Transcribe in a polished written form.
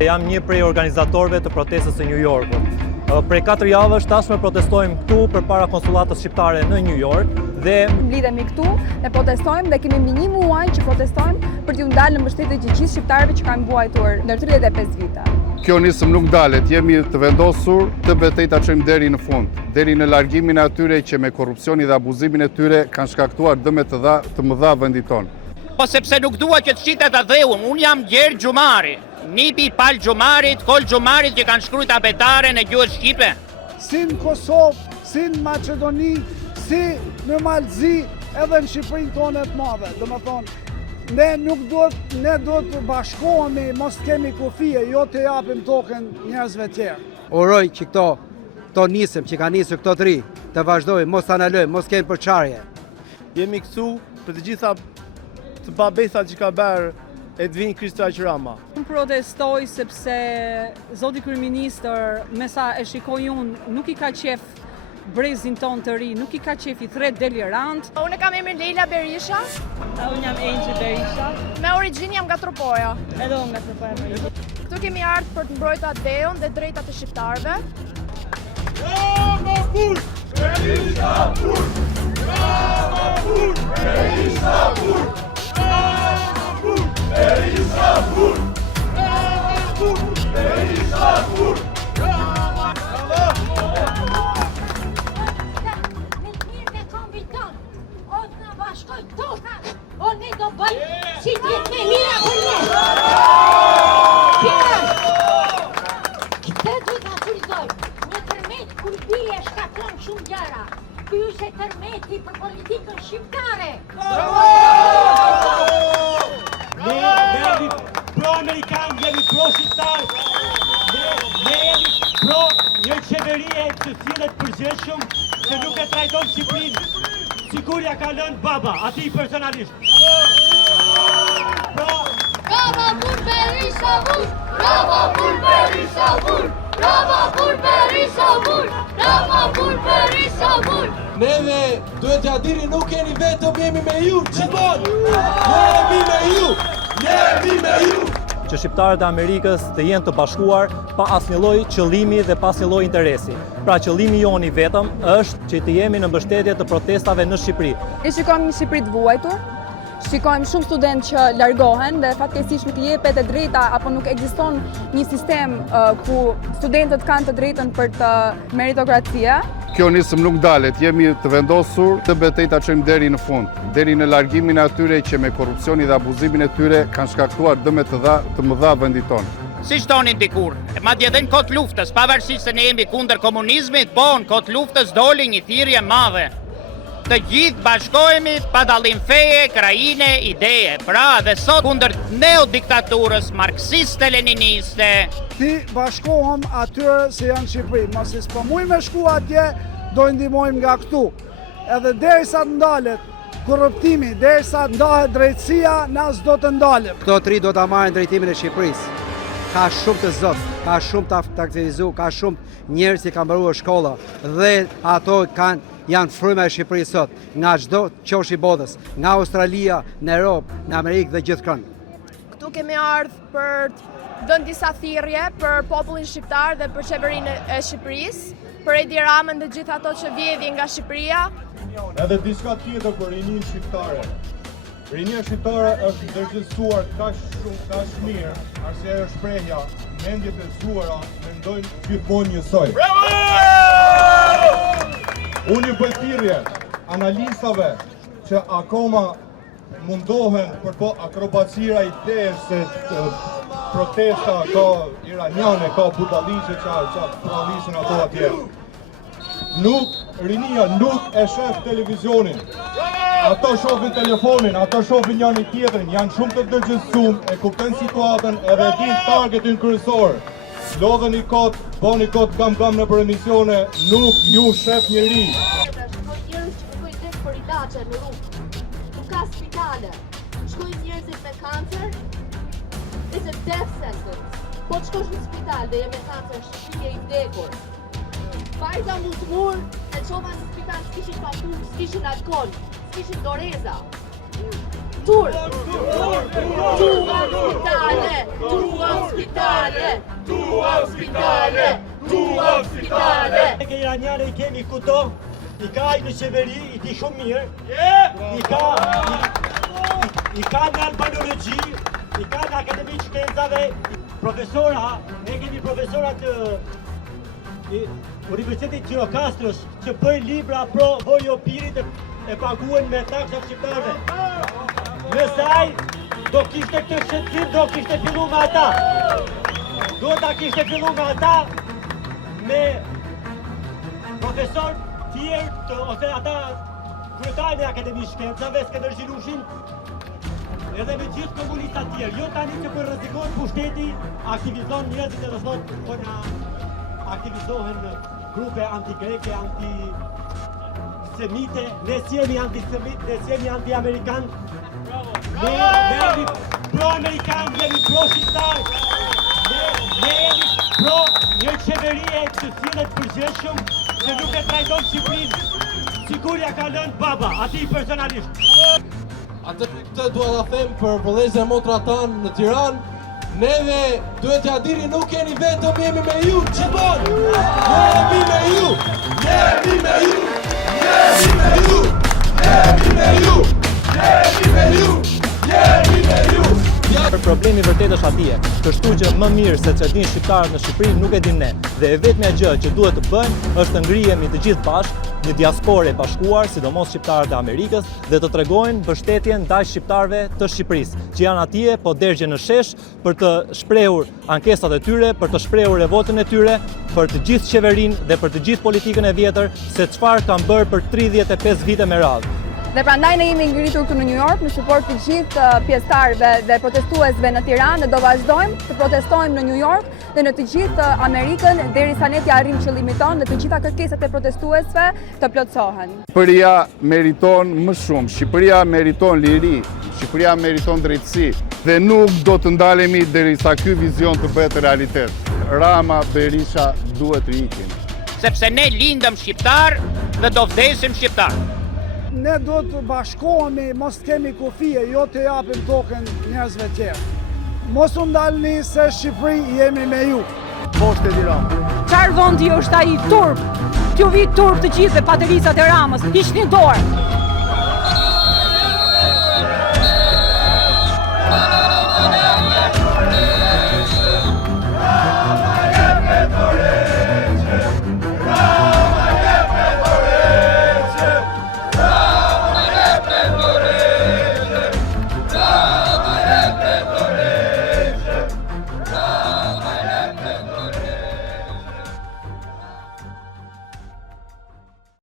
Jam një prej organizatorëve të protestës së New Yorkut. Prej 4 javësh tashmë protestojmë këtu përpara konsullatës shqiptare në New York dhe mblidhemi këtu, ne protestojmë dhe kemi mbi 1 muaj që protestojmë për t'u ndalë në mbështetje të gjithë shqiptarëve që kanë mbuajtur ndër 35 vite. Kjo nisëm nuk dalet, jemi të vendosur të betejë ta çojmë deri në fund, deri në largimin e atyre që me korrupsionin dhe abuzimin e tyre kanë shkaktuar dëme të mëdha vendit tonë. Po sepse nuk dua që të shitet ta dheun, unë jam Gjergj Xhumari, nipi i Pal Xhumarit, Kol Xhumarit që kanë shkruajtur abetare në gjuhën shqipe. Si në Kosovë, si në Maqedoni, si në Malzi, edhe në Shqipërinë tonë të madhe. Domethënë, ne duhet të bashkohemi, mos kemi kufije, jo të japim tokën njerëzve tjerë. Uroj që këto nisëm, që kanë nisur këto 3, të vazhdojmë, mos të analojmë, mos kemi përçarje. Jemi këtu për të gjitha të babesat që ka bërë Edvin Krishteraq Rama. Unë protestoj sepse zoti kryeministër, me sa e shikoj unë, nuk i ka qef brezin ton të ri, nuk i ka qef i thret delirant. Unë kam emrin Leila Berisha. Unë jam Angel Berisha. Me origjinë jam nga Tropoja. Edhe unë nga Tropoja. Këtu kemi ardhur për të mbrojtur ateun dhe drejtat e shqiptarëve. Bravo Bull! Berisha Bull! Bravo Bull! Berisha Bull! Berisha Bull! Bravo Bull! Berisha Bull! Me mirë dhe kombiton, o të në bashkoj toka, o ne do bëjmë si të jetë me mira për ne. Këtë du të akurizoj, në tërmet kur bie shkatron shumë gjara, ky është tërmeti për politikën shqiptare. Ne jemi pro-amerikan, jemi pro-shqiptar, ne jemi pro një qeverie të cilët përgjeshëm që nuk e trajton Shqipërinë sikur ja ka lënë baba, ati personalisht. Bravo për Berisha Bull! Bravo për Berisha Bull! Bravo për Berisha Bull! Bravo për Berisha Bull! Neve duhet t'ja dini nuk jeni vetëm, jemi me ju, gjithmonë! Jemi me ju! Jemi me ju! Që shqiptarët e Amerikës të jenë të bashkuar pa asnjë lloj qëllimi dhe pa asnjë lloj interesi. Pra qëllimi joni vetëm është që të jemi në mbështetje të protestave në Shqipëri. Ne shikojmë një Shqipëri të vuajtur, shikojmë shumë studentë që largohen dhe fatkeqësisht nuk i jepet e drejta apo nuk ekziston një sistem ku studentët kanë të drejtën për të meritokracia. Kjo nisëm nuk dalet, jemi të vendosur të betejë ta çojmë deri në fund, deri në largimin e atyre që me korrupsionin dhe abuzimin e tyre kanë shkaktuar dëme të mëdha vendit tonë. Si shtonin dikur, madje edhe në kohë luftës, pavarësisht se ne jemi kundër komunizmit, po në kohë luftës doli një thirrje madhe. Të gjithë bashkohemi pa dallim feje, krajine, ideje. Pra dhe sot kundër neodiktaturës marksiste-leniniste. Ti bashkohem atyre që janë Shqipëri, mos i s'po me shku atje, do ndihmojmë nga këtu. Edhe derisa të ndalet korruptimi, derisa ndahet drejtësia, na s'do të ndalim. Këto 3 do ta marrin drejtimin e Shqipërisë. Ka shumë të zot, ka shumë të aktivizuar, ka shumë njerëz që kanë mbaruar shkolla dhe ato janë fryma e Shqipërisë sot, nga çdo qosh i botës, nga Australia, në Europë, në Amerikë dhe gjithkund. Këtu kemi ardhur për të dhënë disa thirrje për popullin shqiptar dhe për qeverinë e Shqipërisë, për Edi Ramën dhe gjithë ato që vjedhin nga Shqipëria. Edhe diçka tjetër për rinin shqiptare. Rinia shqiptare është ndërgjegjësuar kaq mirë, arse ajo shprehja, mendjet e zuara mendojnë gjithmonë njësoj. Unë ju bëj thirrje analistave që akoma mundohen për akrobacia ideje se protesta, ka iraniane, ka budalishe që pralishin ato atje. Rinia nuk e shef televizionin. Ato shohin telefonin, ato shohin njëri tjetrin, janë shumë të dërgjësum, e kuptojnë situatën edhe e din targetin kryesor. Lodheni kot, boni kot gam në për emisione, nuk ju shef njëri. Shkojnë njerëz që shkojnë tek për ilaçe në rrugë. Nuk ka spitale. Shkojnë njerëzit me kancer. It's a death sentence. Po të shkosh në spital dhe je me kancer, shqipje i vdekur. Vajza muzmur, e qova në spital s'kishin papull, s'kishin alkohol, s'kishin doreza. Tur! Dua spitale! Dua spitale! Dua spitale! Dua spitale! Ke iraniane i kemi kudo, i ka i në qeveri, i di shumë mirë, i ka në albanologi, i ka në akademi qëtenzave, profesora, ne kemi profesora të Universitetit Gjirokastros që bëjnë libra pro Vojopirit e paguen me taksat shqiptare. Nëse ai do kishte këtë shqetësim, do kishte fillu me ata. Do ta kishte fillu me ata me profesor tjerë ose ata kryetarë e Akademisë Shkencave, Skënderbëshin, edhe me gjithë komunistat tjerë. Jo tani që për rrezikohet pushteti, aktivizon njerëzit edhe thotë po na aktivizohen grupe anti-greke, anti-semite, ne si jemi anti-semit, ne si jemi anti-amerikan, ne jemi pro-amerikan, jemi pro-shqiptar, ne jemi pro një qeverie që sillet përgjithshëm, që nuk e trajton Shqipërinë, sikur ja ka lënë baba, ati personalisht. Atë këtë dua ta them për vëllezër e motra tanë në Tiranë, neve duhet t'ja dini nuk jeni vetëm, jemi me ju, gjithmonë! Jemi me ju! Jemi me ju! Jemi me ju! Jemi me ju! Jemi me ju! Jemi me ju! Problemi vërtet është atje, kështu që më mirë se që din shqiptarët në Shqipëri nuk e dim ne. Dhe e vetmja gjë që duhet të bëjmë është të ngrihemi të gjithë bashkë, një diasporë e bashkuar, sidomos shqiptarët e Amerikës, dhe të tregojnë mbështetjen ndaj shqiptarëve të Shqipërisë, që janë atje po dergje në shesh për të shprehur ankesat e tyre, për të shprehur revoltën e tyre, për të gjithë qeverinë dhe për të gjithë politikën e vjetër se çfarë kanë bërë për 35 vite me radhë. Dhe prandaj ne jemi ngritur këtu në New York në suport të gjithë pjesëtarëve dhe protestuesve në Tiranë, dhe do vazhdojmë të protestojmë në New York dhe në të gjithë Amerikën derisa ne të arrijmë qëllimin tonë dhe të gjitha kërkesat e protestuesve të plotësohen. Shqipëria meriton më shumë, Shqipëria meriton liri, Shqipëria meriton drejtësi dhe nuk do të ndalemi derisa ky vizion të bëhet realitet. Rama, Berisha duhet të ikin. Sepse ne lindëm shqiptar dhe do vdesim shqiptar. Ne do të bashkohemi, mos kemi kufije, jo të japim tokën njerëzve tjerë. Mos u ndalni se Shqipëri jemi me ju. Poshtë e Tiranë. Qarë vendi është ai turp? T'ju vi turp të gjithë dhe paterisat e Ramës, hiqni dorë.